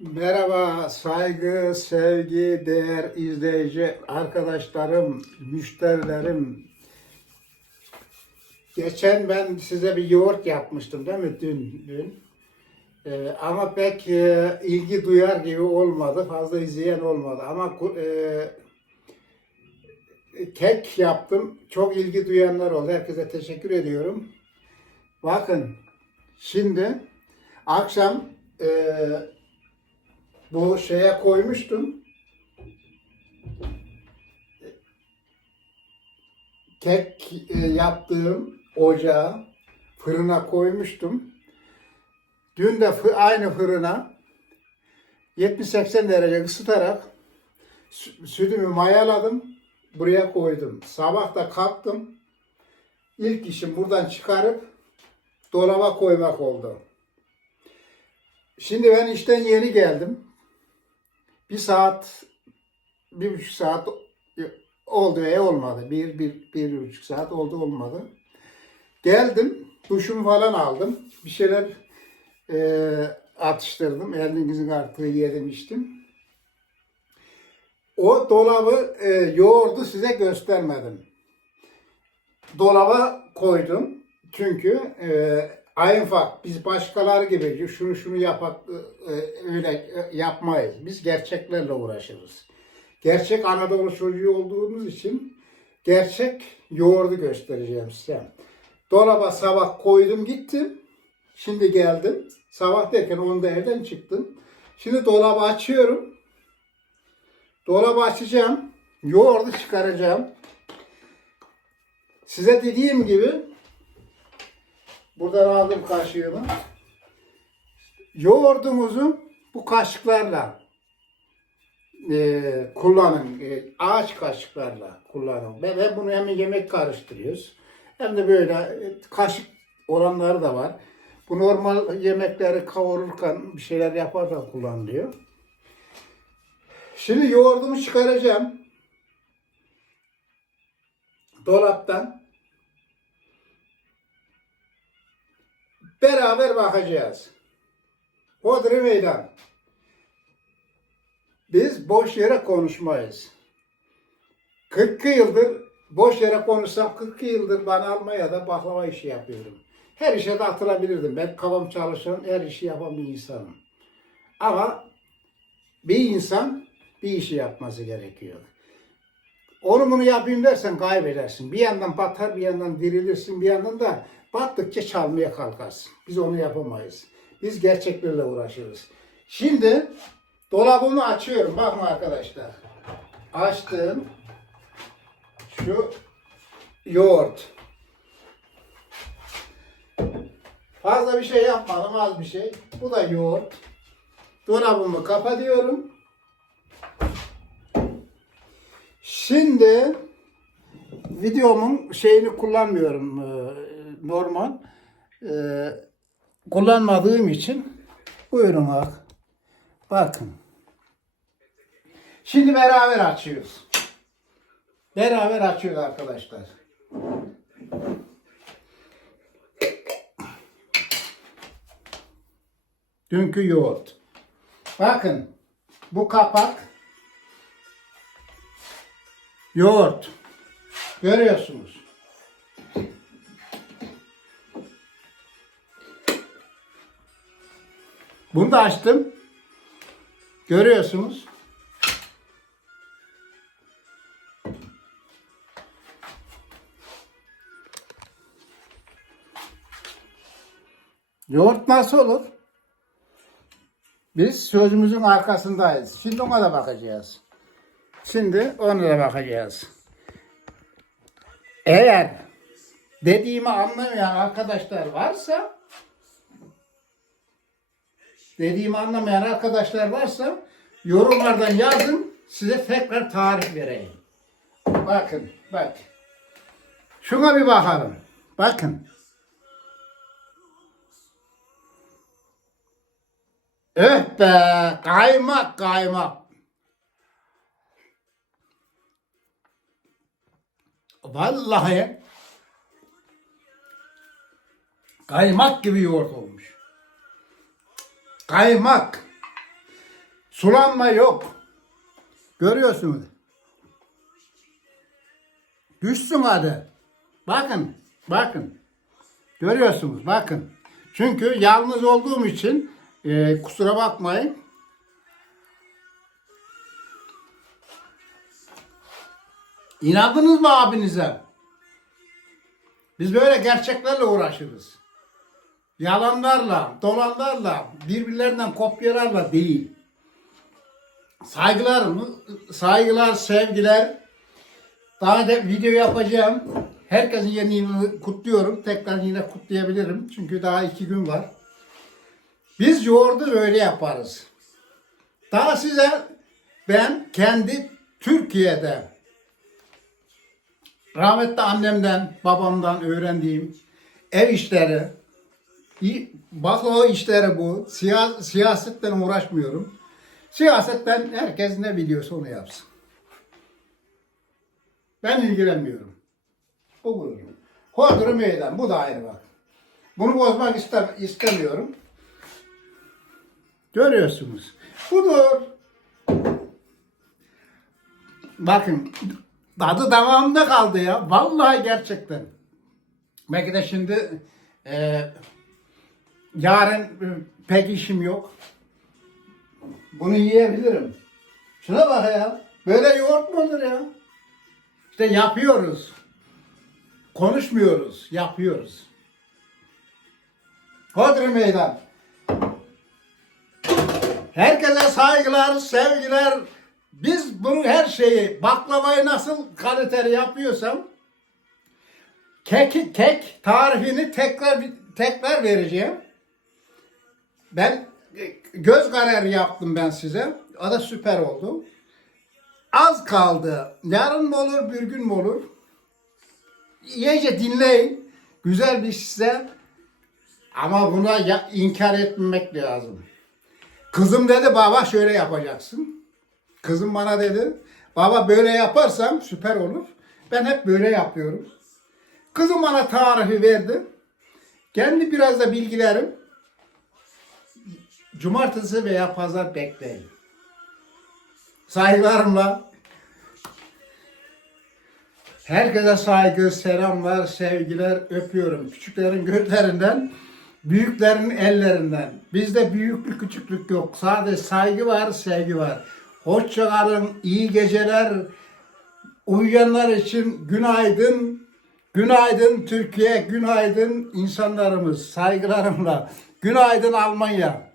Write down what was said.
Merhaba, saygı, sevgi, değer izleyici arkadaşlarım, müşterilerim. Geçen ben size bir yoğurt yapmıştım değil mi dün? dün. Ee, ama pek e, ilgi duyar gibi olmadı, fazla izleyen olmadı. Ama e, kek yaptım, çok ilgi duyanlar oldu. Herkese teşekkür ediyorum. Bakın, şimdi akşam e, bu şeye koymuştum. Kek e, yaptığım ocağa, fırına koymuştum. Dün de aynı fırına 70-80 derece ısıtarak sü- sütümü mayaladım. Buraya koydum. Sabah da kalktım. İlk işim buradan çıkarıp dolaba koymak oldu. Şimdi ben işten yeni geldim. Bir saat, bir buçuk saat oldu ve olmadı. Bir, bir, bir buçuk saat oldu olmadı. Geldim, duşumu falan aldım. Bir şeyler e, atıştırdım. Elinizin artığı yedim içtim. O dolabı, e, yoğurdu size göstermedim. Dolaba koydum. Çünkü e, Aynfak biz başkaları gibi şunu şunu yapak e, öyle e, yapmayız. Biz gerçeklerle uğraşırız. Gerçek Anadolu çocuğu olduğumuz için gerçek yoğurdu göstereceğim size. Dolaba sabah koydum gittim. Şimdi geldim. Sabah derken onda evden çıktım. Şimdi dolabı açıyorum. Dolabı açacağım. Yoğurdu çıkaracağım. Size dediğim gibi buradan aldım kaşığımı. Yoğurdumuzu bu kaşıklarla e, kullanın. E, ağaç kaşıklarla kullanın. Ve, ve bunu hem yemek karıştırıyoruz. Hem de böyle e, kaşık olanları da var. Bu normal yemekleri kavururken bir şeyler yaparken kullanılıyor. Şimdi yoğurdumu çıkaracağım. Dolaptan. Beraber bakacağız. Hodri meydan. Biz boş yere konuşmayız. 42 yıldır boş yere konuşsam 42 yıldır bana Almanya'da baklava işi yapıyorum. Her işe de atılabilirdim. Ben kafam çalışan, her işi yapan bir insanım. Ama bir insan bir işi yapması gerekiyor. Onu bunu yapayım dersen kaybedersin. Bir yandan batar, bir yandan dirilirsin, bir yandan da battıkça çalmaya kalkarsın. Biz onu yapamayız. Biz gerçeklerle uğraşırız. Şimdi dolabımı açıyorum. Bakın arkadaşlar. Açtım. Şu yoğurt. Fazla bir şey yapmadım, az bir şey. Bu da yoğurt. Dolabımı kapatıyorum. Şimdi videomun şeyini kullanmıyorum e, normal. E, kullanmadığım için buyurun bak. Bakın. Şimdi beraber açıyoruz. Beraber açıyoruz arkadaşlar. Dünkü yoğurt. Bakın bu kapak yoğurt. Görüyorsunuz. Bunu da açtım. Görüyorsunuz. Yoğurt nasıl olur? Biz sözümüzün arkasındayız. Şimdi ona da bakacağız. Şimdi ona da bakacağız. Eğer dediğimi anlamayan arkadaşlar varsa dediğimi anlamayan arkadaşlar varsa yorumlardan yazın size tekrar tarif vereyim. Bakın bak. Şuna bir bakalım. Bakın. Öh be kaymak kaymak. Vallahi kaymak gibi yoğurt olmuş. Kaymak. Sulanma yok. Görüyorsunuz. Düşsün hadi. Bakın, bakın. Görüyorsunuz, bakın. Çünkü yalnız olduğum için e, kusura bakmayın. İnandınız mı abinize? Biz böyle gerçeklerle uğraşırız. Yalanlarla, dolanlarla, birbirlerinden kopyalarla değil. Saygılar, saygılar, sevgiler. Daha da video yapacağım. Herkesin yeni yılını kutluyorum. Tekrar yine kutlayabilirim. Çünkü daha iki gün var. Biz yoğurdu öyle yaparız. Daha size ben kendi Türkiye'de rahmetli annemden, babamdan öğrendiğim ev işleri, baklava işleri bu. Siya, siyasetten uğraşmıyorum. Siyasetten herkes ne biliyorsa onu yapsın. Ben ilgilenmiyorum. O budur. Hodri meydan. Bu da ayrı bak. Bunu bozmak istem istemiyorum. Görüyorsunuz. Budur. Bakın tadı damağımda kaldı ya. Vallahi gerçekten. Belki de şimdi e, yarın e, pek işim yok. Bunu yiyebilirim. Şuna bak ya. Böyle yoğurt mu olur ya? İşte yapıyoruz. Konuşmuyoruz, yapıyoruz. Hodri meydan. Herkese saygılar, sevgiler. Biz bunu her şeyi, baklavayı nasıl kaliteli yapıyorsam kek, kek tarifini tekrar tekrar vereceğim. Ben göz kararı yaptım ben size. O da süper oldu. Az kaldı. Yarın mı olur, bir gün mü olur? İyice dinleyin. Güzel bir size. Ama buna ya- inkar etmemek lazım. Kızım dedi baba şöyle yapacaksın. Kızım bana dedi baba böyle yaparsam süper olur. Ben hep böyle yapıyorum. Kızım bana tarifi verdi. Kendi biraz da bilgilerim. Cumartesi veya pazar bekleyin. Saygılarımla Herkese saygı, selamlar, sevgiler öpüyorum. Küçüklerin gözlerinden, büyüklerin ellerinden. Bizde büyüklük küçüklük yok. Sadece saygı var, sevgi var. Hoşça kalın, iyi geceler. Uyuyanlar için günaydın. Günaydın Türkiye, günaydın insanlarımız. Saygılarımla. Günaydın Almanya.